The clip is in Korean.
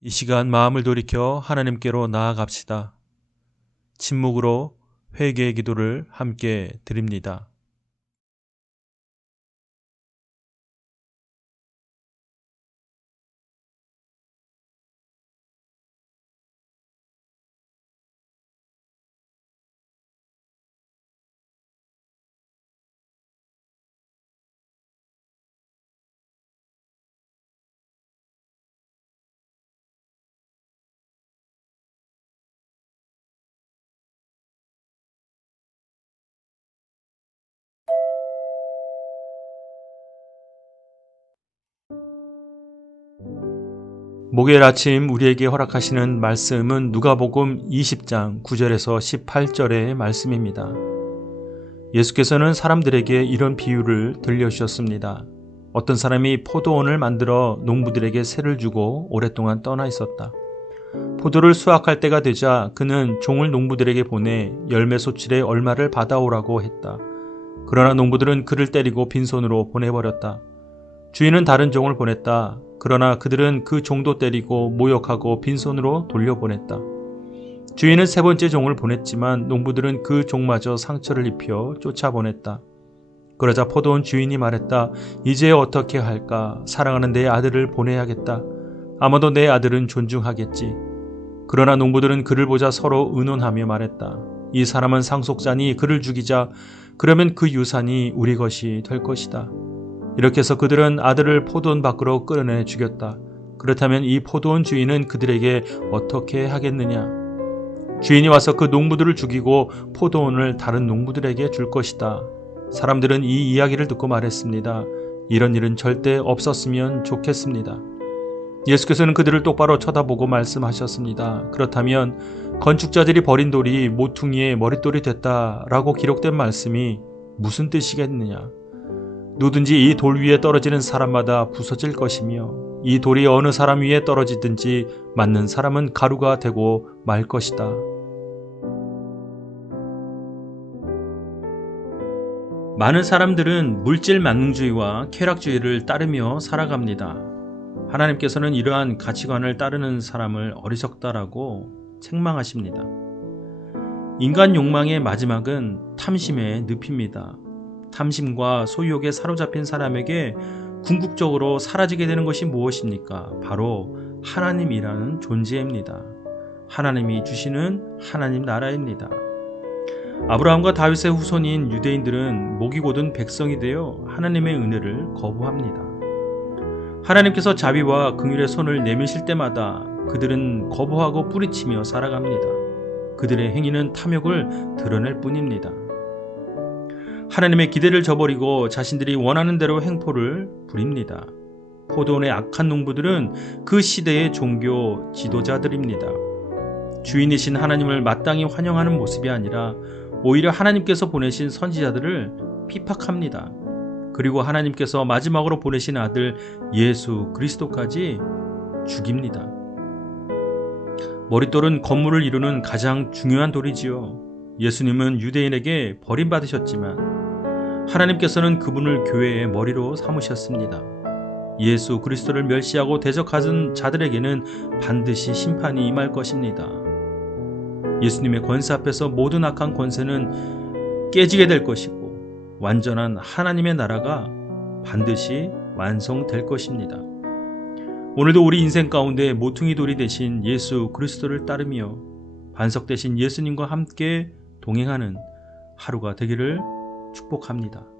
이 시간 마음을 돌이켜 하나님께로 나아갑시다. 침묵으로 회개의 기도를 함께 드립니다. 목요일 아침 우리에게 허락하시는 말씀은 누가복음 20장 9절에서 18절의 말씀입니다. 예수께서는 사람들에게 이런 비유를 들려주셨습니다. 어떤 사람이 포도원을 만들어 농부들에게 세를 주고 오랫동안 떠나 있었다. 포도를 수확할 때가 되자 그는 종을 농부들에게 보내 열매 소출에 얼마를 받아오라고 했다. 그러나 농부들은 그를 때리고 빈손으로 보내버렸다. 주인은 다른 종을 보냈다. 그러나 그들은 그 종도 때리고 모욕하고 빈손으로 돌려보냈다. 주인은 세 번째 종을 보냈지만 농부들은 그 종마저 상처를 입혀 쫓아보냈다. 그러자 포도원 주인이 말했다. 이제 어떻게 할까? 사랑하는 내 아들을 보내야겠다. 아마도 내 아들은 존중하겠지. 그러나 농부들은 그를 보자 서로 의논하며 말했다. 이 사람은 상속자니 그를 죽이자. 그러면 그 유산이 우리 것이 될 것이다. 이렇게 해서 그들은 아들을 포도원 밖으로 끌어내 죽였다. 그렇다면 이 포도원 주인은 그들에게 어떻게 하겠느냐? 주인이 와서 그 농부들을 죽이고 포도원을 다른 농부들에게 줄 것이다. 사람들은 이 이야기를 듣고 말했습니다. 이런 일은 절대 없었으면 좋겠습니다. 예수께서는 그들을 똑바로 쳐다보고 말씀하셨습니다. 그렇다면 건축자들이 버린 돌이 모퉁이의 머릿돌이 됐다라고 기록된 말씀이 무슨 뜻이겠느냐? 누든지 이 돌 위에 떨어지는 사람마다 부서질 것이며 이 돌이 어느 사람 위에 떨어지든지 맞는 사람은 가루가 되고 말 것이다. 많은 사람들은 물질 만능주의와 쾌락주의를 따르며 살아갑니다. 하나님께서는 이러한 가치관을 따르는 사람을 어리석다라고 책망하십니다. 인간 욕망의 마지막은 탐심의 늪입니다. 탐심과 소유욕에 사로잡힌 사람에게 궁극적으로 사라지게 되는 것이 무엇입니까? 바로 하나님이라는 존재입니다. 하나님이 주시는 하나님 나라입니다. 아브라함과 다윗의 후손인 유대인들은 목이 곧은 백성이 되어 하나님의 은혜를 거부합니다. 하나님께서 자비와 긍휼의 손을 내미실 때마다 그들은 거부하고 뿌리치며 살아갑니다. 그들의 행위는 탐욕을 드러낼 뿐입니다. 하나님의 기대를 저버리고 자신들이 원하는 대로 행포를 부립니다. 포도원의 악한 농부들은 그 시대의 종교 지도자들입니다. 주인이신 하나님을 마땅히 환영하는 모습이 아니라 오히려 하나님께서 보내신 선지자들을 피팍합니다. 그리고 하나님께서 마지막으로 보내신 아들 예수 그리스도까지 죽입니다. 머릿돌은 건물을 이루는 가장 중요한 돌이지요. 예수님은 유대인에게 버림받으셨지만 하나님께서는 그분을 교회의 머리로 삼으셨습니다. 예수 그리스도를 멸시하고 대적하는 자들에게는 반드시 심판이 임할 것입니다. 예수님의 권세 앞에서 모든 악한 권세는 깨지게 될 것이고 완전한 하나님의 나라가 반드시 완성될 것입니다. 오늘도 우리 인생 가운데 모퉁이 돌이 되신 예수 그리스도를 따르며 반석 되신 예수님과 함께 동행하는 하루가 되기를 축복합니다.